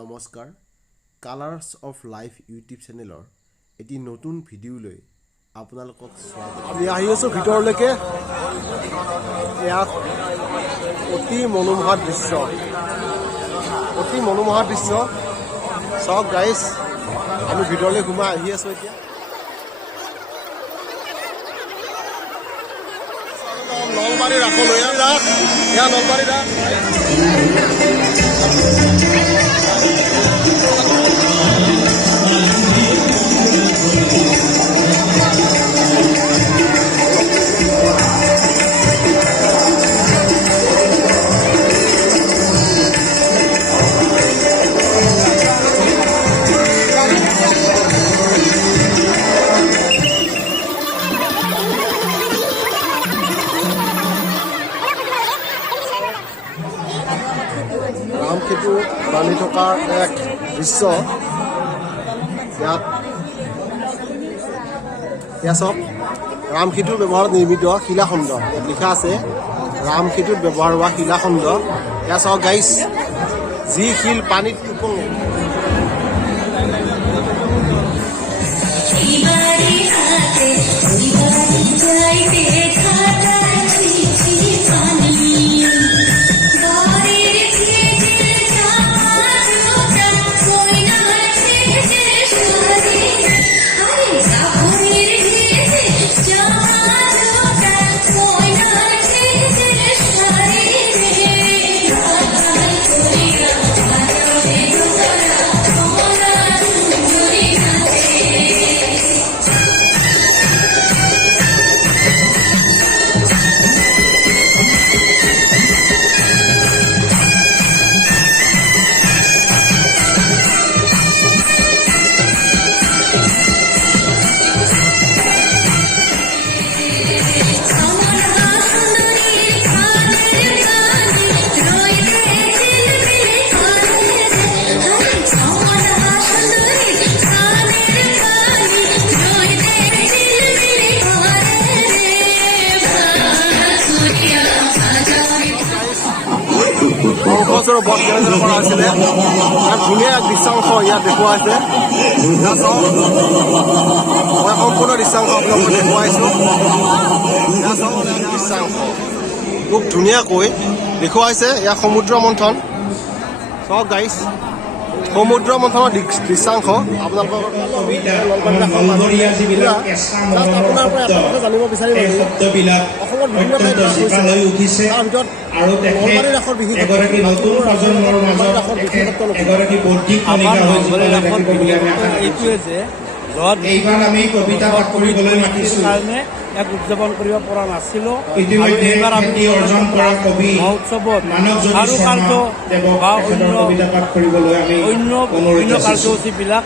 নমস্কাৰ colours of life YouTube চেনেলৰ এটি নতুন ভিডিঅ'লৈ আপোনালোকক স্বাগতম। আমি আহি আছো ভিতৰলৈকে। ইয়াত অতি মনোমোহা দৃশ্য চাওক গাইজ, আমি ভিতৰলৈ সোমাই আহি আছো এতিয়া। নলবাৰী ৰাখলৈ এয়া নলবাৰী ৰাখ। ৰামসেতু বান্ধি থকাৰ এক দৃশ্য ইয়াত চাওক। ৰামসেতুৰ ব্যৱহাৰত নিৰ্মিত শিলাখণ্ড ইয়াত লিখা আছে, ৰামসেতুত ব্যৱহাৰ হোৱা শিলাখণ্ড। এয়া চাওক গাইজ, যি শিল পানীত উপঙে। বধ কেনেদৰে কৰা হৈছিলে তাত ধুনীয়া দৃশ্যাংশ ইয়াত দেখুওৱা হৈছে। মই সম্পূৰ্ণ দৃশ্যাংশ আপোনালোকক দেখুৱাইছোঁ। দৃশ্যাংশ খুব ধুনীয়াকৈ দেখুৱাইছে। ইয়াত সমুদ্ৰ মন্থন চাওক গাইজ, সমুদ্ৰ মন্থনৰ দৃশ্যাংশ আপোনালোকৰ আপোনাৰ পৰা এটা কথা জানিব বিচাৰিম। অসমৰ বিভিন্ন ঠাইত তাৰ ভিতৰত নলবাৰী ৰাসৰ বিশেষত্ব এইটোৱে যে এইবাৰ আমি কবিতা পাঠ কৰিবলৈ মাতিছোঁ কাৰণে ইয়াক উদযাপন কৰিব পৰা নাছিলোঁ। এইবাৰ আমি অৰ্জন কৰা কবি মহোৎসৱত কাৰুকাৰ্য বা অন্য বিভিন্ন কাৰ্যসূচীবিলাক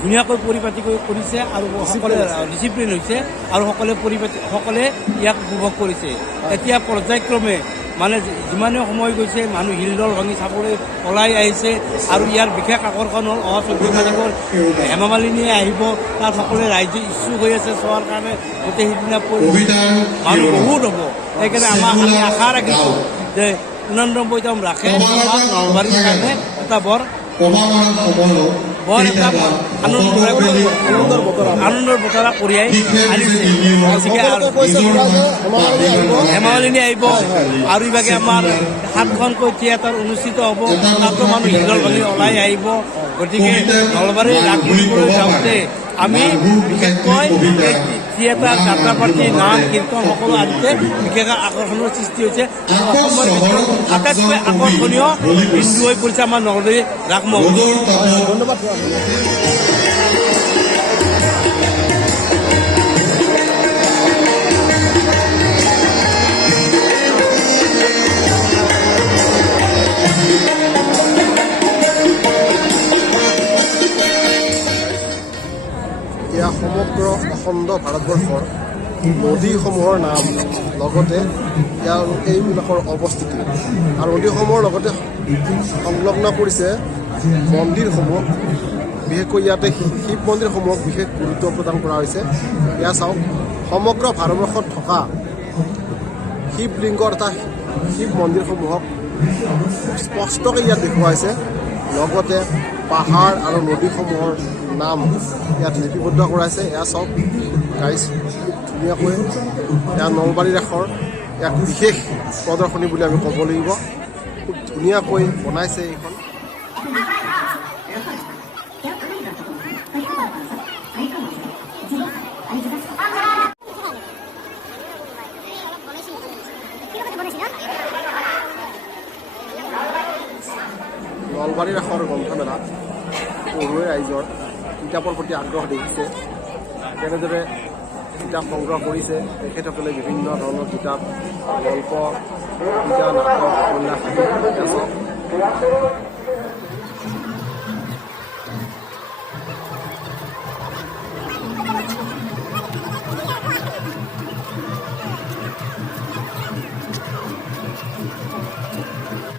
ধুনীয়াকৈ পৰিপাটি কৰিছে আৰু সকলোৱে ডিচিপ্লিন হৈছে আৰু সকলোৱে ইয়াক উপভোগ কৰিছে। এতিয়া পৰ্যায়ক্ৰমে মানে যিমানে সময় গৈছে মানুহ হিলদল ভাঙি চাবলৈ ওলাই আহিছে। আৰু ইয়াৰ বিশেষ আকৰ্ষণ হ'ল অহা 14 তাৰিখৰ হেমা মালিনীয়ে আহিব। তাত সকলোৱে ৰাইজে ইচ্ছুক হৈ আছে চোৱাৰ কাৰণে। গোটেই সিদিনা মানুহ বহুত হ'ব। সেইকাৰণে আমি আশা ৰাখিছোঁ যে 89তম ৰাসে নলবাৰীৰ কাৰণে এটা বৰ এটা আনন্দৰ বতৰা কঢ়িয়াই আনিছে। হেমা মালিনী আহিব আৰু ইভাগে আমাৰ 7খনকৈ থিয়েটাৰ অনুষ্ঠিত হ'ব। তাতো মানুহ হিলদল ভাঙি ওলাই আহিব। গতিকে নলবাৰীৰ ৰাস বুলিবলৈ যাওঁতে আমি বিশেষকৈ থিয়েটাৰ, যাত্ৰা পাৰ্টি, নাম কীৰ্তন সকলো আদিতে বিশেষ আকৰ্ষণৰ সৃষ্টি হৈছে। অসমৰ ভিতৰত আটাইতকৈ আকৰ্ষণীয় বিন্দু হৈ পৰিছে আমাৰ নলবাৰী ৰাস মহোৎসৱ। ধন্যবাদ। এয়া সমগ্ৰ অখণ্ড ভাৰতবৰ্ষৰ নদীসমূহৰ নাম, লগতে এইবিলাকৰ অৱস্থিতি আৰু নদীসমূহৰ লগতে সংলগ্ন কৰিছে মন্দিৰসমূহ। বিশেষকৈ ইয়াতে শিৱ মন্দিৰসমূহক বিশেষ গুৰুত্ব প্ৰদান কৰা হৈছে। এয়া চাওক, সমগ্ৰ ভাৰতবৰ্ষত থকা শিৱলিংগৰ তথা শিৱ মন্দিৰসমূহক স্পষ্টকৈ ইয়াত দেখুৱাইছে। লগতে পাহাৰ আৰু নদীসমূহৰ নাম ইয়াত লিপিবদ্ধ কৰাইছে। এয়া চাওক গাইজ ধুনীয়াকৈ এয়া নলবাৰী ৰাসৰ এক বিশেষ প্ৰদৰ্শনী বুলি আমি ক'ব লাগিব। খুব ধুনীয়াকৈ বনাইছে এইখন। নলবাৰী ৰাসৰ গ্ৰন্থমেলাত পঢ়ুৱৈ ৰাইজৰ কিতাপৰ প্ৰতি আগ্ৰহ দেখিছে। কেনেদৰে কিতাপ সংগ্ৰহ কৰিছে তেখেতসকলে বিভিন্ন ধৰণৰ কিতাপ, গল্প, কবিতা, নাটক, উপন্যাস আদি।